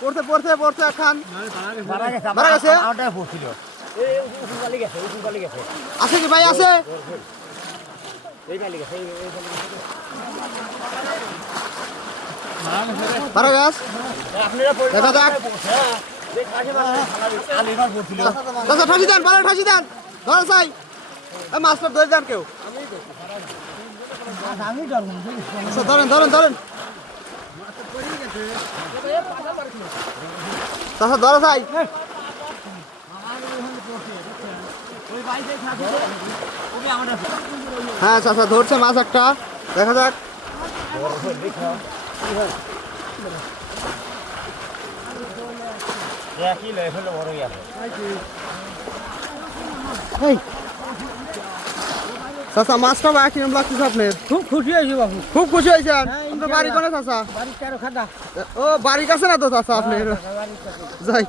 পড়ছে পড়ছে পড়ছে পড়ছে খান মারা গেছে আছে কি ভাই আছে মারা গাছ দেখা যাক ঠাসি দেন পালা ঠাসি দেন ধরা চাই মাছটা ধরে দেন কেউ ধরেন ধরেন ধরেন চাষা ধরা চাই হ্যাঁ চাষা ধরছে মাছ একটা দেখা যাক চাষা মাছটা বা কিরম লাগতেছে আপনার? খুব খুশি হয়েছি বাবু। খুব খুশি হয়েছেন? আপনার বাড়ি কোনে চাষা? ও বাড়ির কাছে না তো চাষা আপনার? যাই